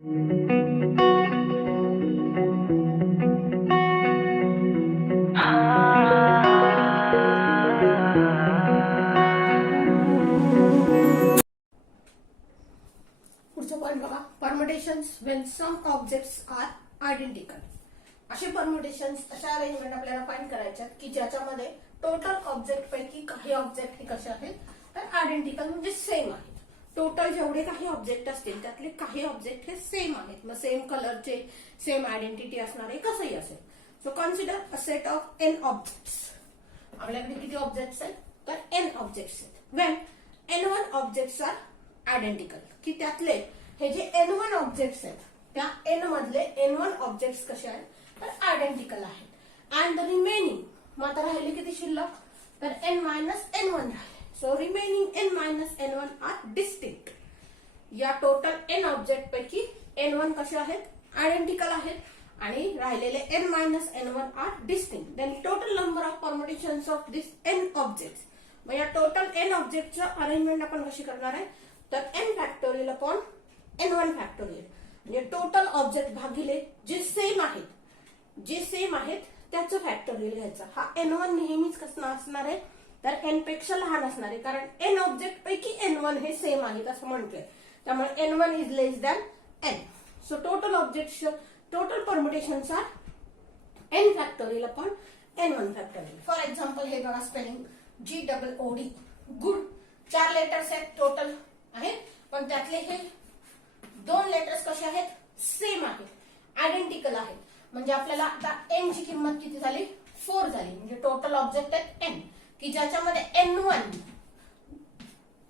पुढचं पॉइंट बघा, permutations when some objects are identical. असे परम्युटेशन्स, अशा अरेंजमेंट आपल्याला फाइंड करायच्या की ज्याच्यामध्ये टोटल ऑब्जेक्ट पैकी काही ऑब्जेक्ट हे कसे आहेत तर आयडेंटिकल म्हणजे सेम आहेत. टोटल जेवढे काही ऑब्जेक्ट असतील त्यातले काही ऑब्जेक्ट हे सेम आहेत, मग सेम कलरचे, सेम आयडेंटिटी असणारे कसंही असेल. So consider a set of n objects. आपल्याकडे किती ऑब्जेक्ट्स आहेत तर एन ऑब्जेक्ट्स आहेत. When N1 objects are identical, की त्यातले हे जे N1 ऑब्जेक्ट्स आहेत त्या N मधले N1 ऑब्जेक्ट्स कसे आहेत तर आयडेंटिकल आहेत. अँड द रिमेनिंग, मग आता राहिले किती शिल्लक तर N-N1 राहिले. So remaining N-N1 are distinct. या टोटल N ऑब्जेक्ट पैकी N1 कसे आहेत आयडेंटिकल आहेत आणि राहिलेले N-N1 are distinct. Then total number of permutations of this N objects. मग या टोटल N ऑब्जेक्टचं अरेंजमेंट आपण कशी करणार आहे तर N factorial upon N1 factorial. म्हणजे टोटल ऑब्जेक्ट भागिले जे सेम आहेत त्याचं फॅक्टोरियल घ्यायचं. हा N1 नेहमीच कसं असणार आहे तर N पेक्षा लहान असणार आहे, कारण N ऑब्जेक्ट पैकी N1 हे सेम आहेत असं म्हणतोय. त्यामुळे N1 is less than N. So total object total permutations are N factorial upon N1 factorial. For example हे बघा, स्पेलिंग GOOD, गुड. 4 लेटर्स आहेत टोटल आहेत, पण त्यातले हे 2 लेटर्स कसे आहेत सेम आहेत, आयडेंटिकल आहेत. म्हणजे आपल्याला आता N ची किंमत किती झाली 4 झाली. म्हणजे टोटल ऑब्जेक्ट आहेत N, की ज्याच्यामध्ये N1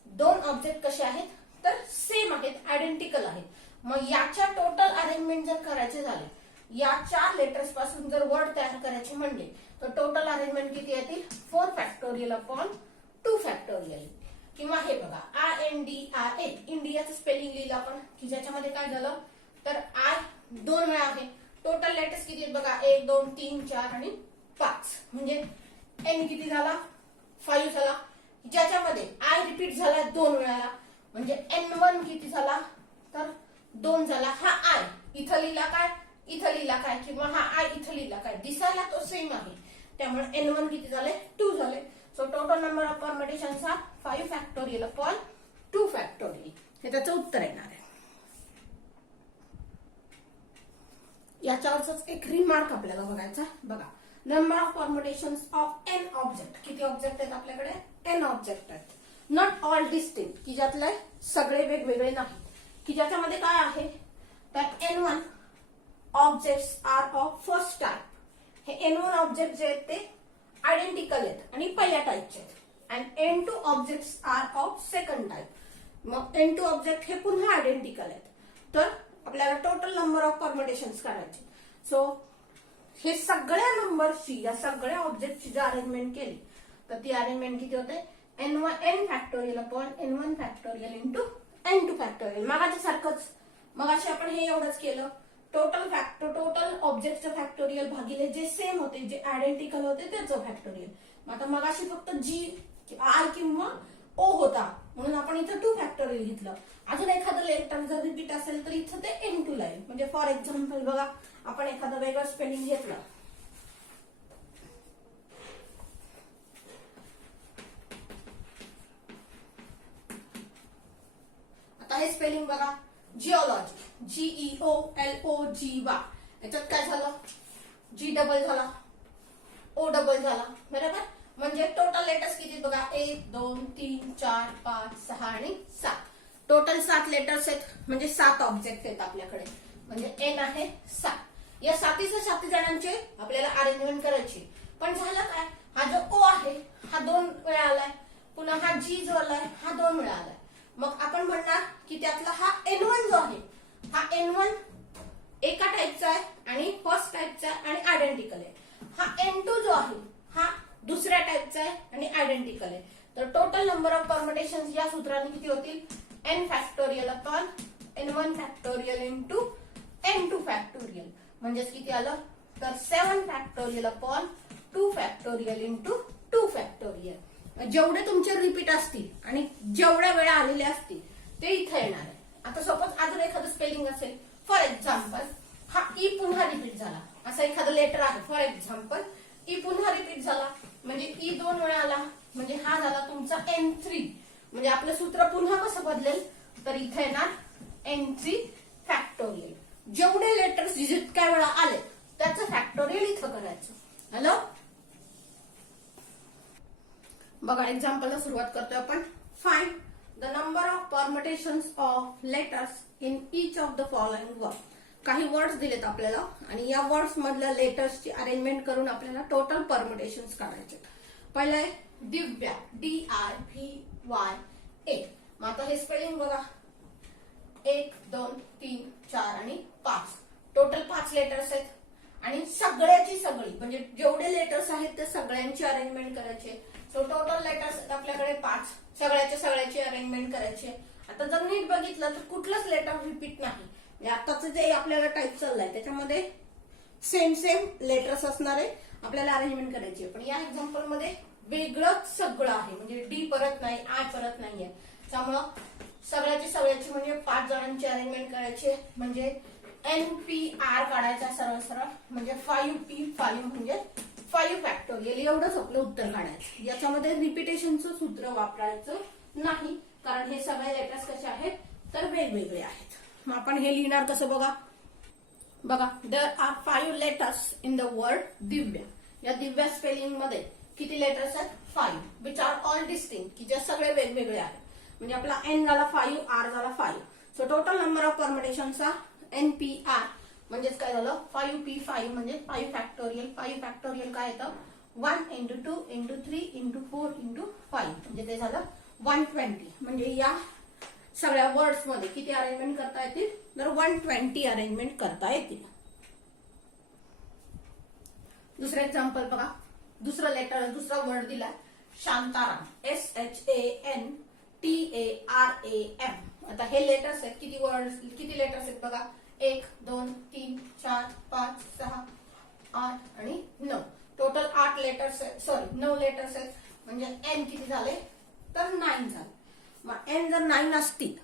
2 ऑब्जेक्ट कसे आहेत तर सेम आहेत, आयडेंटिकल आहेत. मग याच्या टोटल अरेंजमेंट जर करायचे झाले, या 4 लेटर्स पासून जर वर्ड तयार करायचे म्हणले तर टोटल अरेंजमेंट किती येतील 4 फॅक्टोरियल अपॉन 2 फॅक्टोरियल. किंवा हे बघा INDIA, इंडियाचं स्पेलिंग लिहिलं आपण, की ज्याच्यामध्ये काय झालं तर I 2 वेळा आहे. टोटल लेटर्स किती आहेत बघा 1 2 3 4 आणि 5. म्हणजे N किती झाला 5 झाला, ज्याच्यामध्ये I रिपीट झाला 2 वेळा. म्हणजे N1 किती झाला तर 2 झाला. हा I इथं लिहिला काय, इथं लिहिला काय, किंवा हा I इथं लिहिला काय, दिसायला तो सेम आहे. त्यामुळे N1 किती झाले 2 झाले. So total number of permutations are 5 factorial upon 2 factorial. हे त्याचं उत्तर येणार आहे. याच्यावरच एक रिमार्क आपल्याला बघायचा. बघा, number of permutations of N object. किती ऑब्जेक्ट आहेत आपल्याकडे N ऑब्जेक्ट आहेत. नॉट ऑल डिस्टिंक्ट, की ज्यातले सगळे वेगवेगळे नाहीत, की ज्याच्यामध्ये काय आहे तर N1 objects are of first type. हे N1 ऑब्जेक्ट जे आहेत ते आयडेंटिकल आहेत आणि पहिल्या टाइपचे आहेत. And N2 objects are of second type. मग N2 ऑब्जेक्ट हे पुन्हा आयडेंटिकल आहेत. तर आपल्याला टोटल नंबर ऑफ परम्युटेशन्स काढायचे. सो हे सगळ्या नंबरची, या सगळ्या ऑब्जेक्टची जर अरेंजमेंट केली तर ती अरेंजमेंट किती होते N factorial upon N1 factorial into N2 factorial. मगाच्या सारखंच, मगाशी आपण हे एवढंच केलं. टोटल ऑब्जेक्टचं फॅक्टोरियल भागिले जे सेम होते, जे आयडेंटिकल होते त्याचं फॅक्टोरियल. आता मगाशी फक्त I किंवा O होता म्हणून आपण इथं 2 फॅक्टोरियल घेतलं. अजून एखादं लेटर जर रिपीट असेल तर इथं ते N2 ला येईल. म्हणजे फॉर एक्झाम्पल बघा, आपण एखादं वेगळं स्पेलिंग घेतलं. आता हे स्पेलिंग बघा, जिओलॉजी, GEOLOGY. याच्यात काय झालं G डबल झाला, O डबल झाला, बरोबर. म्हणजे टोटल लेटर्स किती बघा 1 2 3 4 5 6 आणि 7. टोटल 7 लेटर्स आहेत, म्हणजे 7 ऑब्जेक्ट आहेत आपल्याकडे. म्हणजे N आहे 7. या 7 जणांचे आपल्याला अरेंजमेंट करायची. पण झालं काय, हा जो O आहे हा 2 वेळा आलाय, पुन्हा हा G जो आलाय हा 2 वेळा आलाय. मग आपण म्हणणार की त्यातला हा N1 जो आहे हा N1 एका टाइपचा आहे आणि फर्स्ट टाइपचा आहे आणि आयडेंटिकल आहे. हा N2 जो आहे हा दुसऱ्या टाइपचा आहे आणि आयडेंटिकल आहे. तर टोटल नंबर ऑफ परम्युटेशन्स या सूत्राने किती होतील N factorial upon N1 factorial into N2 factorial. म्हणजेच किती आलं तर 7 factorial upon 2 factorial into 2 factorial. जेवढे तुमचे रिपीट असतील आणि जेवढ्या वेळा आलेले असतील ते इथे येणार आहे. आता सपोज अजून एखादं स्पेलिंग असेल असं एखादं लेटर आहे, फॉर एक्झाम्पल ई पुन्हा रिपीट झाला म्हणजे ई 2 वेळा आला म्हणजे हा झाला तुमचा N3. म्हणजे आपलं सूत्र पुन्हा कसं बदलेल, तर इथे येणार N3 फॅक्टोरियल. जेवढे लेटर्स जितक्या वेळा आले त्याचं फॅक्टोरियल इथं करायचं. हॅलो, बघा एक्झाम्पलला सुरुवात करतोय आपण. Find the number of permutations of letters in each of the following word. काही वर्ड्स दिलेत आपल्याला आणि या वर्ड्स मधल्या लेटर्सची अरेंजमेंट करून आपल्याला टोटल परम्युटेशन्स काढायचे. पहिलं आहे दिव्या, DIVYA. मग आता हे स्पेलिंग बघा, 1 2 3 4 आणि 5, टोटल 5 लेटर्स आहेत. आणि सगळ्याची सगळी म्हणजे जेवढे लेटर्स आहेत ते सगळ्यांची अरेंजमेंट करायचे. सो टोटल लेटर्स आपल्याकडे 5, सगळ्याची अरेंजमेंट करायची. आता जर नीट बघितलं तर कुठलंच लेटर रिपीट नाही. म्हणजे आताच जे आपल्याला टाईप चाललाय त्याच्यामध्ये सेम लेटर्स असणारे आपल्याला अरेंजमेंट करायची. पण या एक्झाम्पल मध्ये वेगळंच सगळं आहे, म्हणजे डी परत नाही, आय परत नाहीये. त्यामुळं सगळ्याची म्हणजे 5 जणांची अरेंजमेंट करायची. म्हणजे NPR काढायचा सरळ म्हणजे 5P5 म्हणजे 5 फॅक्टोरियल. एवढंच आपलं उत्तर काढायचं. याच्यामध्ये रिपिटेशनचं सूत्र वापरायचं नाही, कारण हे सगळे लेटर्स कसे आहेत तर वेगवेगळे आहेत. मग आपण हे लिहिणार कसं बघा. There are 5 letters in the word Divya. या दिव्या स्पेलिंग मध्ये किती लेटर्स आहेत? 5, विच आर ऑल डिस्टिंक्ट, की जे सगळे वेगवेगळे आहेत. म्हणजे आपला N झाला 5, R झाला 5. सो टोटल नंबर ऑफ परम्युटेशनचा NPR म्हणजेच काय झालं 5P5 म्हणजे 5 फॅक्टोरियल. 5 फॅक्टोरियल काय येतं 1 × 2 × 3 × 4 × 5 म्हणजे ते झालं 120. म्हणजे या सगळ्या वर्ड्स मध्ये किती अरेंजमेंट करता येतील तर 120 अरेंजमेंट करता येतील. दुसरं एक्झाम्पल बघा. दुसरा वर्ड दिला शांताराम, SHANTARAM. आता हे लेटर्स आहेत. किती लेटर्स आहेत बघा, 1 2 3 4 5 6 8 आणि 9. टोटल 8 लेटर्स आहेत, सॉरी 9 लेटर्स आहेत. म्हणजे N किती झाले तर 9 झाले. मग N जर 9 असतील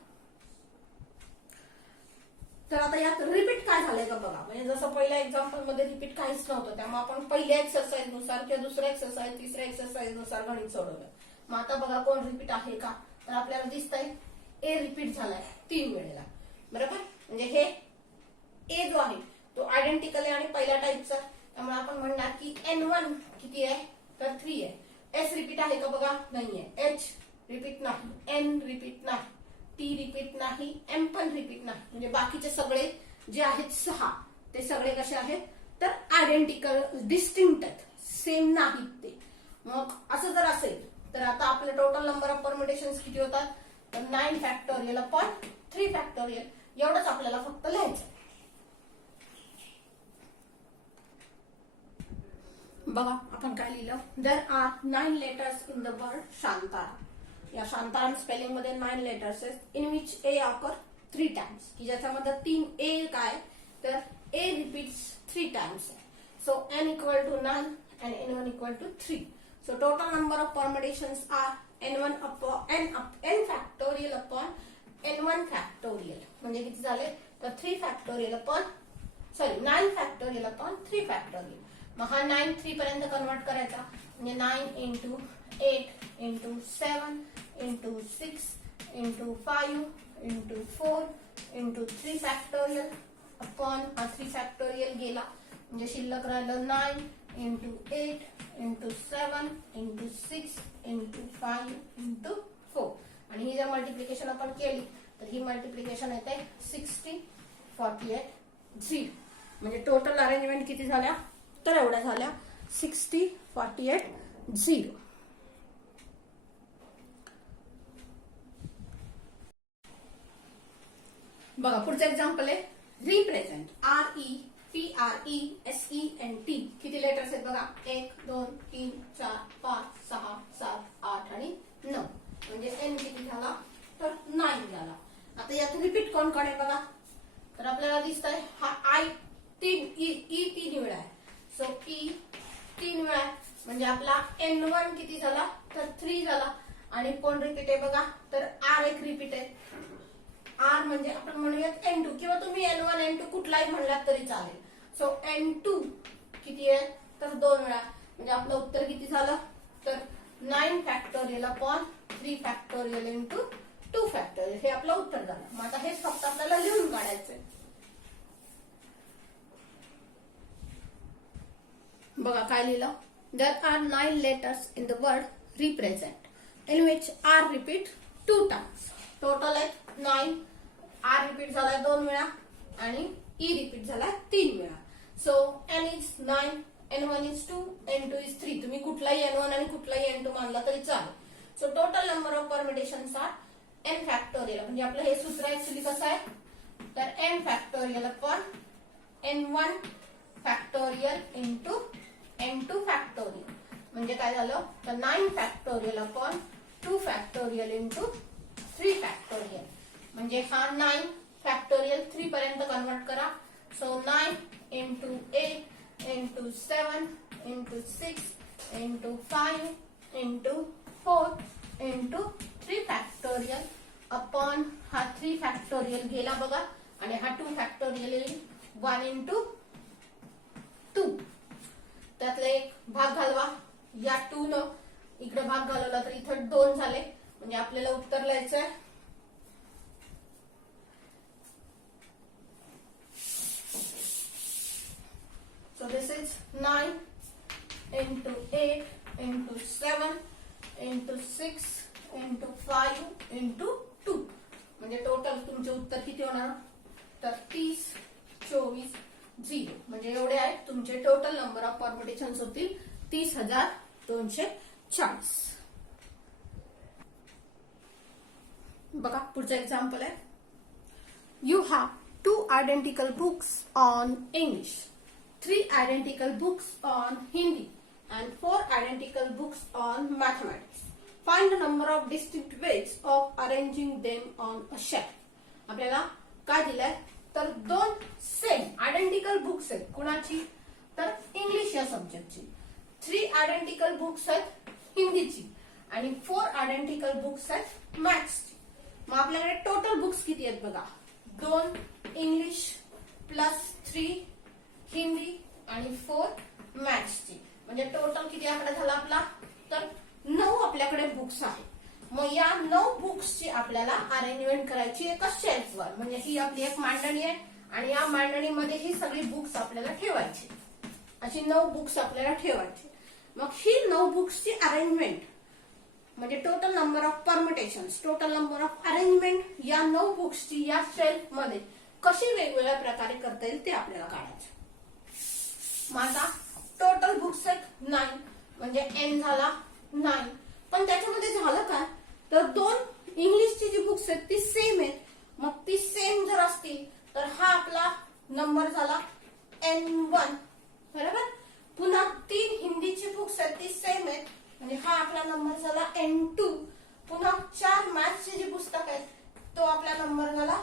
तर आता यात रिपीट काय झालंय का बघा. म्हणजे जसं पहिल्या एक्झाम्पल मध्ये रिपीट काहीच नव्हतं, त्यामुळे आपण पहिल्या एक्सरसाइज नुसार किंवा दुसऱ्या एक्सरसाइज तिसऱ्या एक्सरसाइज नुसार गणित सोडवलं. मग आता बघा कोण रिपीट आहे का, तर आपल्याला दिसतंय A रिपीट झालाय 3 वेळेला, बरोबर. म्हणजे हे A जो आहे तो आयडेंटिकल आहे आणि पहिल्या टाईपचा. त्यामुळे आपण म्हणणार की N1 किती आहे तर 3 आहे. S रिपीट आहे का बघा, नाहीये. H रिपीट नाही, N रिपीट नाही, T रिपीट नाही, M पण रिपीट नाही. म्हणजे बाकीचे सगळे जे आहेत 6 ते सगळे कसे आहेत तर आयडेंटिकल, डिस्टिंक्ट आहेत, सेम नाहीत ते. मग असं जर असेल तर आता आपले टोटल नंबर ऑफ परम्युटेशन्स किती होतात तर 9 फॅक्टोरियल अपॉन 3 फॅक्टोरियल. एवढंच आपल्याला फक्त लिहायचं. बघा आपण काय लिहिलं, there are 9 letters in the word Shantaram. या शांताराम स्पेलिंग मध्ये 9 लेटर्स आहेत in which A occur 3 times, की ज्याच्यामध्ये 3 A काय तर A repeats 3 times. So N equal to 9 and N1 equal to 3. So total number of permutations are N1 upon N factorial upon N1 factorial. म्हणजे किती झाले तर 3 factorial upon 9 factorial upon 3 factorial. मग हा 9 3 पर्यंत कन्वर्ट करायचा म्हणजे 9 × 8 × 7 × 6 × 5 × 4 × 3 फॅक्टोरियल अपॉन हा 3 फॅक्टोरियल गेला म्हणजे शिल्लक राहिलं 9 × 8 × 7 × 6 × 5 × 4. आणि ही जर मल्टिप्लिकेशन आपण केली तर ही मल्टिप्लिकेशन येते 60 48 0. म्हणजे टोटल अरेंजमेंट किती झाल्या तर एवढ्या झाल्या 60 48 0. बघा पुढचं एक्झाम्पल आहे रिप्रेझेंट, REPRESENT. किती लेटर्स आहेत बघा 1 2 3 4 5 6 7 8 आणि 9. म्हणजे N किती झाला तर 9 झाला. आता यात रिपीट कोण काढेल बघा, तर आपल्याला दिसत आहे हा I 3 वेळा आहे. सो E 3 वेळा म्हणजे आपला N1 किती झाला तर 3 झाला. आणि कोण रिपीट आहे बघा तर R एक रिपीट आहे. R म्हणजे आपण म्हणूयात N2 किंवा तुम्ही N1 N2 कुठलाही म्हणलात तरी चालेल. सो n2 किती आहे तर 2 वेळा, म्हणजे आपलं उत्तर किती झालं तर 9 factorial upon 3 factorial into 2 factorial, हे आपलं उत्तर झालं. मग आता हेच फक्त आपल्याला लिहून काढायचंय. बघा काय लिहिलं, there are 9 letters in the word represent in which R repeat 2 times. Total आहे 9, R रिपीट झालाय 2 वेळा आणि E रिपीट झालाय 3 वेळा. So N is 9, N1 is 2, N2 is 3. तुम्ही कुठलाही N1 आणि कुठलाही N2 मानला तरी चालेल. So total number of permutations are n factorial, म्हणजे आपलं हे सूत्र ऍक्च्युअली कसं आहे तर n factorial upon n1 factorial into n2 factorial, म्हणजे काय झालं तर 9 factorial upon 2 factorial into 3 factorial, म्हणजे हा 9 फॅक्टोरियल 3 पर्यंत कन्वर्ट करा. So 9 into 8 into 7 into 6 into 5 into 4 into 3 factorial upon हा 3 फॅक्टोरियल गेला बघा, आणि हा 2 फॅक्टोरियल येईल 1 इंटू 2. त्यातला एक भाग घालवा, या 2 न इकडे भाग घालवला तर इथं 2 झाले, म्हणजे आपल्याला उत्तर लिहायचंय so this is 9 into 8 into 7 into 6 into 5 into 2, म्हणजे टोटल तुमचे उत्तर किती होणार तर 30, 24, 0, म्हणजे एवढे आहेत तुमचे टोटल नंबर ऑफ परमिटेशन्स होतील 30,240. बघा पुढचं एक्झाम्पल आहे, you have 2 identical books on English, 3 identical books on Hindi and 4 identical books on mathematics. Find the number of distinct ways of arranging them on a shelf. आपल्याला काय दिलंय तर 2 same identical books आहेत, कुणाची तर English या सब्जेक्टची, 3 identical books आहेत हिंदीची आणि 4 आयडेंटिकल बुक्स आहेत मॅथ्सची. मग आपल्याकडे टोटल बुक्स किती आहेत बघा, 2 इंग्लिश प्लस 3 हिंदी आणि 4 मॅथ्सची, म्हणजे टोटल किती आकडा झाला आपला तर 9 आपल्याकडे बुक्स आहेत. मग या 9 बुक्सची आपल्याला अरेंजमेंट करायची एका शेल्फवर, म्हणजे ही आपली एक मांडणी आहे आणि या मांडणीमध्ये ही सगळी बुक्स आपल्याला ठेवायची, अशी 9 बुक्स आपल्याला ठेवायची. मग ही 9 बुक्सची अरेंजमेंट म्हणजे total number of permutations, total number of arrangement या 9 बुक्सची या शेल्फ मध्ये कशी वेगवेगळ्या प्रकारे करता येईल ते आपल्याला काढायचं. मग आता टोटल बुक्स आहेत 9, म्हणजे n झाला 9, पण त्याच्यामध्ये झालं काय तर 2 इंग्लिशची जी बुक्स आहेत ती सेम आहेत. मग ती सेम जर असतील तर हा आपला नंबर झाला n1, बरोबर. पुन्हा 3 हिंदीची बुक्स आहेत ती सेम आहेत, म्हणजे हा आपला नंबर झाला n2. पुन्हा 4 मॅथ्सची जी पुस्तक आहेत तो आपला नंबर झाला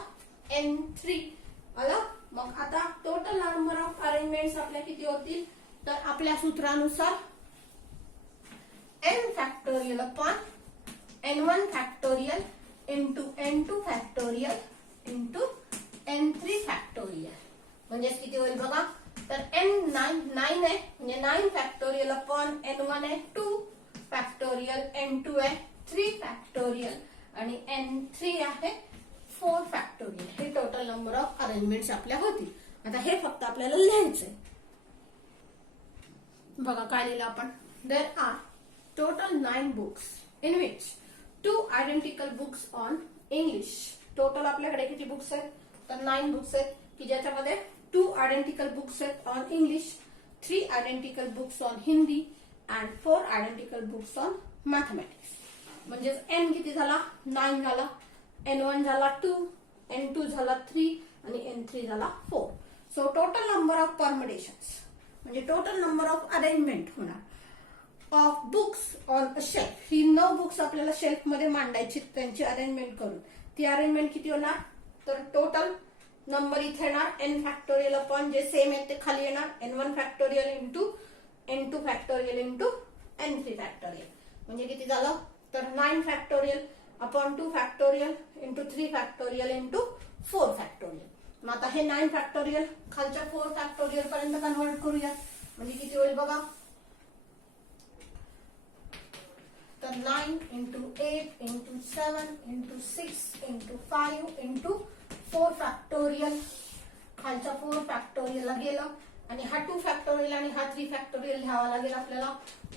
n3 आला. मग आता टोटल नंबर ऑफ अरेंजमेंट्स आपल्या किती होतील तर आपल्या सूत्रानुसार n factorial upon n1 factorial into n2 factorial into n3 factorial, म्हणजे किती होईल बघा तर n9 आहे, म्हणजे 9 फॅक्टोरियल अपॉन n1 आहे 2 फॅक्टोरियल, n2 आहे 3 फॅक्टोरियल आणि n3 आहे 4 फॅक्टोरियल. हे टोटल नंबर ऑफ अरेंजमेंट्स आपल्या होतील. आता हे फक्त आपल्याला लिहायचंय. बघा काय लिहिलं आपण, there are total 9 books in which 2 identical books on English. Total आपल्याकडे किती बुक्स आहेत तर 9 बुक्स आहेत की ज्याच्यामध्ये 2 आयडेंटिकल बुक्स आहेत on English, 3 identical books on Hindi and 4 identical books on mathematics. म्हणजे n किती झाला 9 झाला, n1 झाला 2, n2 झाला 3 आणि n3 झाला 4. सो टोटल नंबर ऑफ परमिटेशन्स म्हणजे टोटल नंबर ऑफ अरेंजमेंट होणार of books on a shelf. He 9 books आपल्याला शेल्फ मध्ये मांडायची, त्यांची अरेंजमेंट करून ती अरेंजमेंट किती होणार तर टोटल नंबर इथे येणार n फॅक्टोरियल अपॉन जे सेम आहे ते खाली येणार n1 factorial into n2 factorial into n3 factorial, म्हणजे किती झालं तर 9 factorial upon 2 factorial into 3 factorial into 4 factorial. मग आता हे 9 फॅक्टोरियल खालच्या 4 फॅक्टोरियल पर्यंत कन्व्हर्ट करूयात. म्हणजे किती होईल बघा. तर 9 into 8 into 7 into 6 into 5 into 4 factorial. खालच्या 4 फॅक्टोरियल ला गेलं आणि हा 2 फॅक्टोरियल आणि हा 3 फॅक्टोरियल लिहावा लागेल आपल्याला.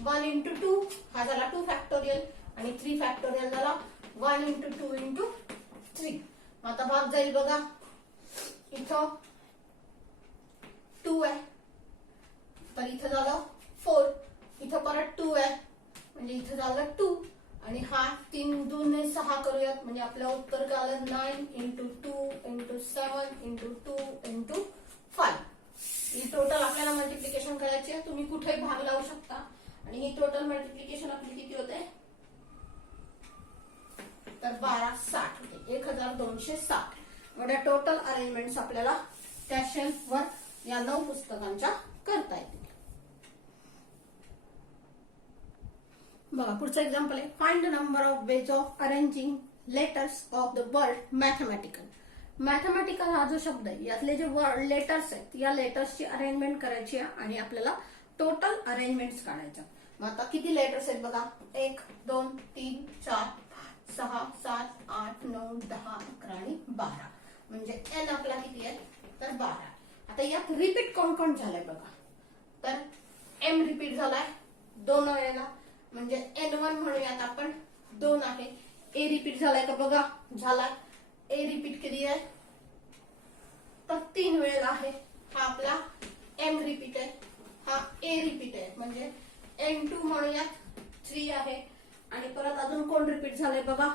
1 into 2 हा झाला 2 फॅक्टोरियल आणि 3 फॅक्टोरियल झाला 1 into 2 into 3. आता भाग जाईल बघा. इथं 2 आहे तर इथं झालं 4. इथं परत 2 आहे म्हणजे इथं झालं 2 आणि हा 3 2 6 करूयात. म्हणजे आपलं उत्तर काय आलं 9 into 2 into 7 into 2 into 5. ही टोटल आपल्याला मल्टिप्लिकेशन करायची आहे. तुम्ही कुठेही भाग लावू शकता आणि ही टोटल मल्टिप्लिकेशन आपली किती होते तर 1260 होते. 1260 एवढ्या टोटल अरेंजमेंट्स आपल्याला त्या शेल्फवर या 9 पुस्तकांच्या करता येतील. बघा पुढचं एक्झाम्पल आहे. Find the number of ways of arranging letters of the word mathematical. Mathematical हा जो शब्द आहे यातले जे वर्ड लेटर्स आहेत या लेटर्सची अरेंजमेंट करायची आहे आणि आपल्याला टोटल अरेंजमेंट्स काढायच्या. मग आता किती लेटर्स आहेत बघा. 1 2 3 4 5 6 7 8 9 10 11 आणि 12. म्हणजे एन आपला किती आहे तर 12. आता यात रिपीट कोण कोण झालंय बघा. तर एम रिपीट झालाय 2 वेळेला म्हणजे N1 म्हणूयात आपण 2 आहे. ए रिपीट झालाय का बघा. झालाय. ए रिपीट किती आहे तर 3 वेळेला आहे. हा आपला एम रिपीट आहे. हा ए रिपीट आहे म्हणजे N2 म्हणूयात 3 आहे. आणि परत अजून कोण रिपीट झालंय बघा.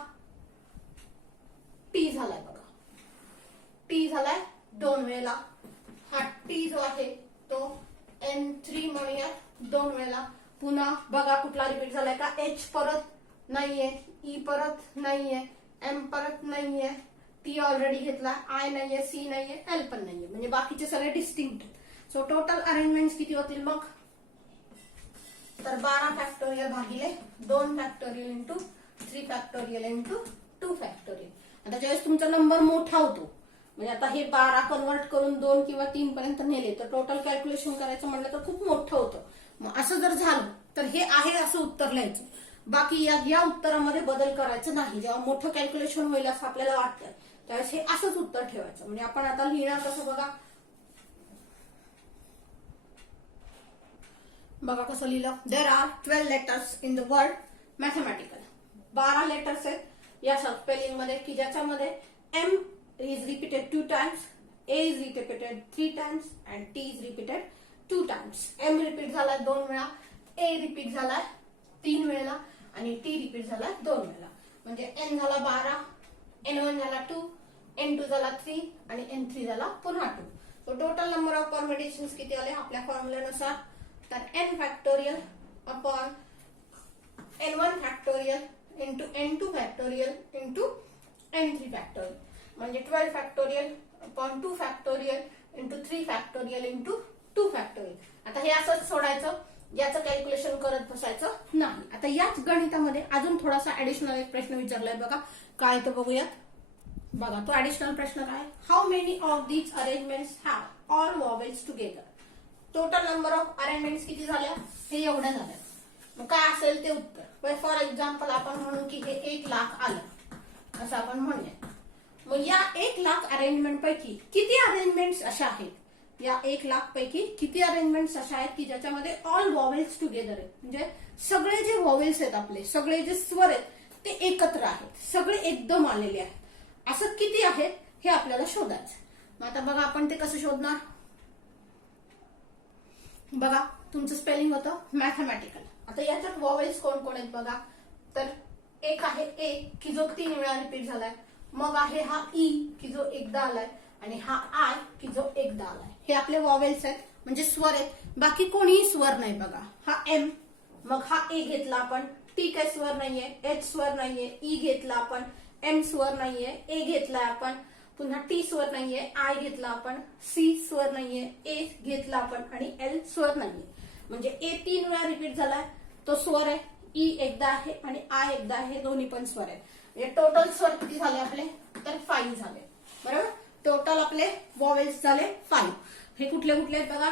टी झालाय बघा. टी झालाय 2 वेळेला. हा टी जो आहे तो N3 म्हणूयात 2 वेळेला. पुन्हा बघा कुठला रिपीट झालाय का. एच परत नाहीये. ई परत नाहीये. एम परत नाहीये. टी ऑलरेडी घेतला. आय नाहीये. सी नाहीये. एल पण नाहीये. म्हणजे बाकीचे सगळे डिस्टिंक्ट. सो टोटल अरेंजमेंट किती होतील मग तर 12 फॅक्टोरियल भागिले 2 factorial into 3 factorial into 2 factorial. आता ज्यावेळेस तुमचा नंबर मोठा होतो म्हणजे आता हे 12 कन्वर्ट करून 2 किंवा 3 पर्यंत नेले तर टोटल कॅल्क्युलेशन करायचं म्हणलं तर खूप मोठं होतं. मग असं जर झालं तर हे आहे असं उत्तर लिहायचं. बाकी या उत्तरामध्ये बदल करायचं नाही. जेव्हा मोठं कॅल्क्युलेशन होईल असं आपल्याला वाटतं त्यावेळेस हे असंच उत्तर ठेवायचं. म्हणजे आपण आता लिहिणार कसं बघा. बघा कसं लिहिलं. There are 12 letters in the word mathematical. 12 letters आहेत या स्पेलिंग मध्ये की ज्याच्यामध्ये M is repeated 2 times, A is repeated 3 times and T is repeated 2 times. M repeat झालाय 2 वेळा. ए रिपीट झालाय 3 वेळेला आणि टी रिपीट झालाय 2 वेळेला. म्हणजे एन झाला 12, N1 झाला 2, N2 झाला 3 आणि N3 झाला पुन्हा 2. सो टोटल नंबर ऑफ परम्युटेशन्स किती आले आपल्या फॉर्म्युल्यानुसार तर n factorial upon N1 factorial into N2 factorial into N3 factorial. म्हणजे 12 factorial upon 2 factorial into 3 factorial into 2 factorial. आता हे असंच सोडायचं. याचं कॅल्क्युलेशन करत बसायचं नाही. आता याच गणितामध्ये अजून थोडासा ऍडिशनल एक प्रश्न विचारलाय बघा. काय तर बघूयात. बघा तो ऍडिशनल प्रश्न काय. How many of these arrangements have all vowels together. Total number of arrangements किती झाल्या हे एवढ्या झाल्या. मग काय असेल ते उत्तर. फॉर एक्झाम्पल आपण म्हणू की हे 1 लाख आलं असं आपण म्हणूया. मग या 1 लाख अरेंजमेंट पैकी किती अरेंजमेंट्स अशा आहेत. या 1 लाख पैकी किती अरेंजमेंट्स अशा आहेत की ज्याच्यामध्ये ऑल वॉवेल्स टुगेदर आहेत. म्हणजे सगळे जे वॉवेल्स आहेत आपले सगळे जे स्वर आहेत ते एकत्र आहेत. सगळे एकदम आलेले आहेत. असं किती आहेत हे आपल्याला शोधायचं. मग आता बघा आपण ते कसं शोधणार. बघा तुमचं स्पेलिंग होतं मॅथमॅटिकल. आता याच्यात वॉवेल्स कोण कोण आहेत बघा. तर एक आहे ए की जो 3 वेळा रिपीट झालाय. मग आहे हा ई की जो एकदा आलाय आणि हा आय की जो एकदा आलाय. हे आपले वॉवेल्स आहेत म्हणजे स्वर आहेत. बाकी कोणीही स्वर नाही बघा. हा एम मग हा ए घेतला आपण. टी काही स्वर नाहीये. एच स्वर नाहीये. ई घेतला आपण. एम स्वर नाहीये. ए घेतलाय आपण. पुन्हा टी स्वर नाहीये. आय घेतला आपण. सी स्वर नाहीये. ए घेतला आपण आणि एल स्वर नाहीये. म्हणजे ए 3 वेळा रिपीट झालाय तो स्वर आहे. ई एकदा आहे आणि आय एकदा आहे. दोन्ही पण स्वर आहेत. म्हणजे टोटल स्वर किती झाले आपले तर 5 झाले. बरोबर. टोटल आपले वॉवेल्स झाले 5. हे कुठले कुठले आहेत बघा,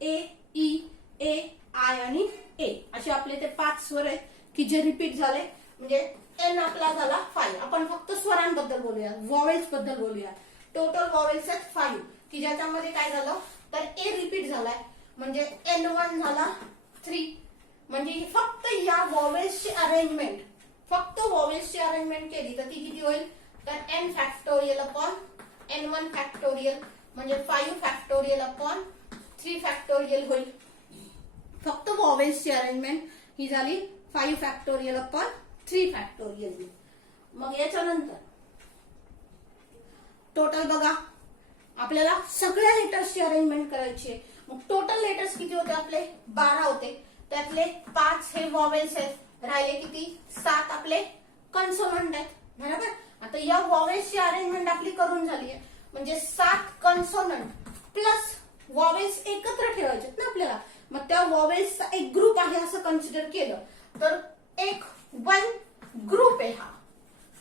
ए, ई, ए, आय आणि ए असे आपले ते 5 स्वर आहेत की जे रिपीट झाले. म्हणजे एन आपला झाला 5. आपण फक्त स्वरांबद्दल बोलूया, वॉवेल्स बद्दल बोलूया. टोटल वॉवेल्स आहेत 5 की ज्याच्यामध्ये काय झालं तर ए रिपीट झालाय म्हणजे N1 झाला 3. म्हणजे फक्त या वॉवेल्सची अरेंजमेंट, फक्त वॉवेल्सची अरेंजमेंट केली तर ती किती होईल तर n factorial upon n1 factorial म्हणजे 5 फॅक्टोरियल अपॉन 3 फॅक्टोरियल होईल. फक्त वॉवेल्सची अरेंजमेंट ही झाली 5 फॅक्टोरियल अपॉन 3 फॅक्टोरियल. मग याच्यानंतर टोटल बघा, आपल्याला सगळ्या लेटर्सची अरेंजमेंट करायची आहे. मग टोटल लेटर्स किती होते आपले 12 होते. त्यातले 5 हे वॉवेल्स आहेत, राहिले किती 7 आपले कन्सोनंट आहेत. बरोबर. आता या वॉवेल्सची अरेंजमेंट आपली करून झाली आहे म्हणजे 7 कन्सोनंट प्लस वॉवेल्स एकत्र ठेवायचे ना आपल्याला. मग त्या वॉवेल्सचा एक ग्रुप आहे असं कन्सिडर केलं तर एक 1 ग्रुप आहे हा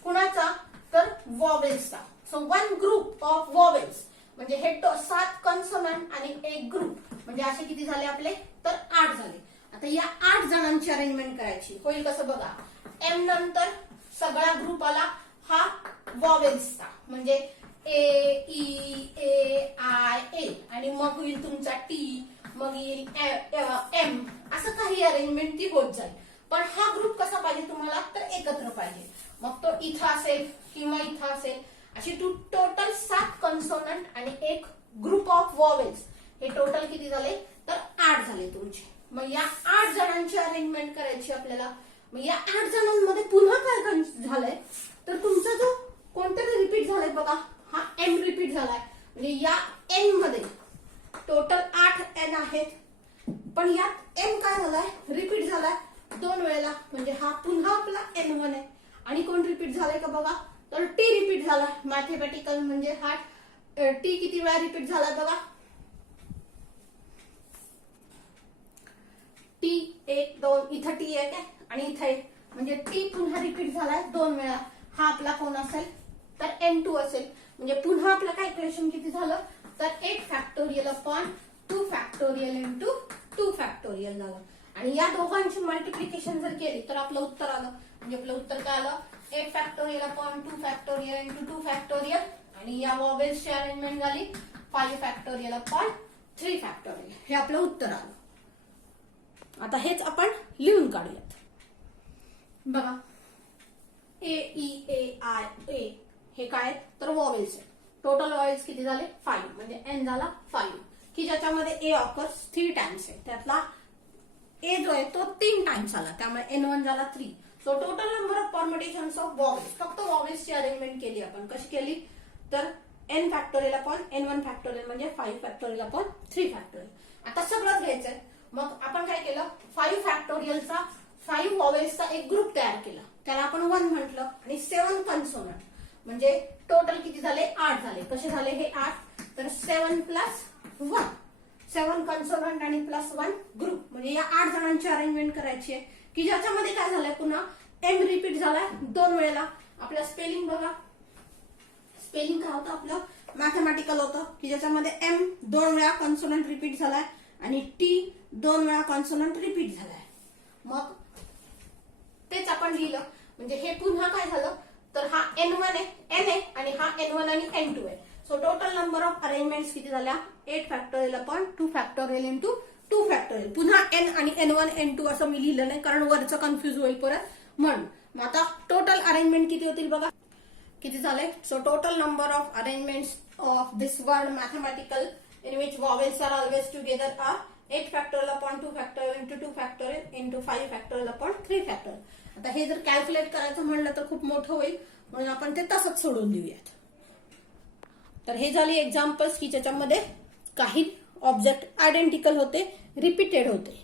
कुणाचा तर वॉवेल्सचा. सो 1 ग्रुप ऑफ वॉवेल्स म्हणजे हे 7 कन्सोनंट आणि एक ग्रुप म्हणजे असे किती झाले आपले तर 8 झाले. आता या 8 जणांची अरेंजमेंट करायची होईल कसं बघा, एम नंतर सगळा ग्रुप आला हा वॉवेल्सचा म्हणजे ए, ई, ए, आय, ए आणि मग होईल तुमचा टी, मग येईल एम, असं काही अरेंजमेंट ती होत जाईल. पण हा ग्रुप कसा पाहिजे तुम्हाला तर एकत्र पाहिजे. मग तो इथं असेल किंवा इथं असेल. अशी टोटल 7 कन्सोनंट आणि एक ग्रुप ऑफ वॉवेल्स हे टोटल किती झाले तर 8 झाले तुमचे. मग या 8 जणांची अरेंजमेंट करायची आपल्याला. मग या 8 जणांमध्ये पुन्हा काय झालंय तर तुमचा जो कोणतरी रिपीट झालाय बघा, हा एम रिपीट झालाय. म्हणजे या एन मध्ये टोटल 8 एन आहेत पण यात एम काय झालाय रिपीट झालाय 2 वेळेला म्हणजे हा पुन्हा आपला N1 आहे. आणि कोण रिपीट झालाय का बघा तर टी रिपीट झाला. मॅथमॅटिकल म्हणजे हा टी किती वेळा रिपीट झाला बघा, टी 1 2 इथं टी आहे काय आणि इथं आहे म्हणजे टी पुन्हा रिपीट झालाय 2 वेळा. हा आपला कोण असेल तर N2 असेल. म्हणजे पुन्हा आपलं कॅल्क्युलेशन किती झालं तर 8 factorial upon 2 factorial into 2 factorial झालं. आणि या दोघांची मल्टिप्लिकेशन जर केली तर आपलं उत्तर आलं. म्हणजे आपलं उत्तर काय आलं 8 factorial upon 2 factorial into 2 factorial. आणि या वॉवेल्सची अरेंजमेंट झाली 5 फॅक्टोरियल अपॉन 3 फॅक्टोरियल. हे आपलं उत्तर आलं. आता हेच आपण लिहून काढूयात. बघा ए, ई, ए, आय, ए हे काय तर वॉवेल्स आहेत. टोटल वॉवेल्स किती झाले 5 म्हणजे एन झाला 5 की ज्याच्यामध्ये ए ऑकर्स 3 टाइम्स आहे. त्यातला ए जो आहे तो 3 टाइम्स आला त्यामुळे N1 झाला 3. So total number of permutations of vowels, फक्त वॉवेल्सची अरेंजमेंट केली आपण. कशी केली तर n factorial upon N1 factorial म्हणजे 5 फॅक्टोरियल अपॉन 3 फॅक्टोरियल. आता सगळं घ्यायचंय. मग आपण काय केलं 5 फॅक्टोरियलचा 5 वॉवेल्सचा एक ग्रुप तयार केला, त्याला आपण 1 म्हटलं. आणि 7 कन्सोनंट म्हणजे टोटल किती झाले 8 झाले. कसे झाले हे 8 तर 7 प्लस 1, 7 कन्सोनंट आणि प्लस 1 ग्रुप म्हणजे या 8 जणांची अरेंजमेंट करायची आहे की ज्याच्यामध्ये काय झालंय पुन्हा एम रिपीट झालाय 2 वेळेला. आपलं स्पेलिंग बघा, स्पेलिंग काय होतं आपलं मॅथमॅटिकल होतं की ज्याच्यामध्ये एम 2 वेळा कन्सोनंट रिपीट झालाय आणि टी 2 वेळा कॉन्सोनंट रिपीट झालाय. मग तेच आपण लिहिलं म्हणजे हे पुन्हा काय झालं तर हा N1 आहे, N आहे आणि हा N1 आणि N2 आहे. So total number of arrangements किती झाल्या 8 factorial upon 2 factorial into 2 factorial. पुन्हा N आणि N1 N2 असं मी लिहिलं नाही कारण वरचं कन्फ्युज होईल परत म्हणून. मग आता टोटल अरेंजमेंट किती होतील बघा किती झाले. So total number of arrangements of this word mathematical in which vowels are always together are 8 factorial upon 2 factorial into 2 factorial into 5 factorial upon 3 factorial. आता हे जर कॅल्क्युलेट करायचं म्हणलं तर खूप मोठं होईल म्हणून आपण ते तसंच सोडून देऊयात. तर हे झाली एक्झाम्पल्स की ज्याच्यामध्ये काही ऑब्जेक्ट आयडेंटिकल होते, रिपीटेड होते.